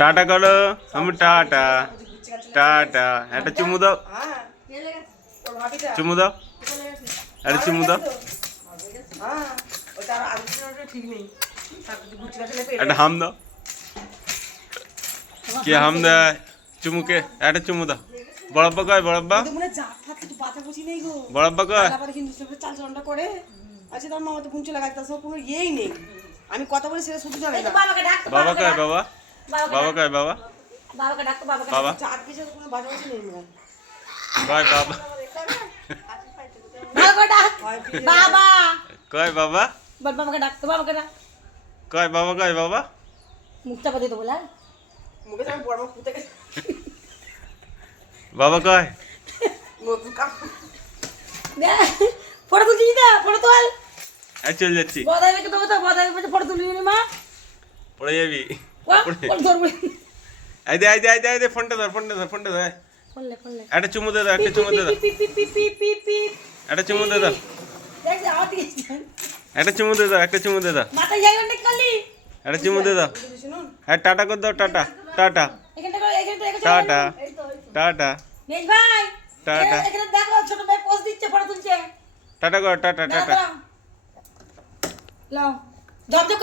Tata করো, আমি tata tata. একটা চুমু দাও, চুমু দাও, একটা চুমু দাও, একটা হাম দাও। কে হাম দেয় চুমুকে? একটা চুমু দাও। বড়াব্বা কয়, বড়াব্বা, বড়াব্বা কয়। আমি কথা বলি সেটা শুধু জানে না। বাবা কয়, বাবা, বাবা কয়, বাবা, বাবাকে ডাকো, বাবাকে বাবা চার পিসের কোনো বাজাবাজি নেই মনে হয়। কয়, বাবা ভালো করে ডাক। বাবা কয়, বাবা বল, বাবাকে ডাক তো, বাবাকে ডাক। কয়, বাবা কয়, বাবা। মুখটা পাতি তো বলা মুখে আমি বড় মুখ পুঁতে গেছি। বাবা কয়। নতুন কাপ ফটো তুলছিস না? ফটো তোল। এই চল যাচ্ছি, বদাই রেখে দেবো তো, বদাই ফটো তুলি নি মা। পড়ে যাবি। ফটো ধরবো। এই দে, এই দে, এই দে, এই দে, ফোনটা ধর, ফোনটা ধর, ফোনটা ধর। করলে করলে একটা চুমু দে দাও, একটা চুমু দে দাও, একটা চুমু দে দাও, দেখ আমার দিকে একটা চুমু দে দাও, একটা চুমু দে দাও, মাথায় যাই অনেক করলি। একটা চুমু দে দাও। শুনুন হ্যাঁ টাটা করে দাও, টাটা টাটা এখানটা করে, এখানটা টাটা টাটা নেই ভাই। টাটা এখানে দেখো ছোট ভাই পোজ দিচ্ছে, ফটো তুলছে। টাটা কর, টাটা টাটা। লাও জব জব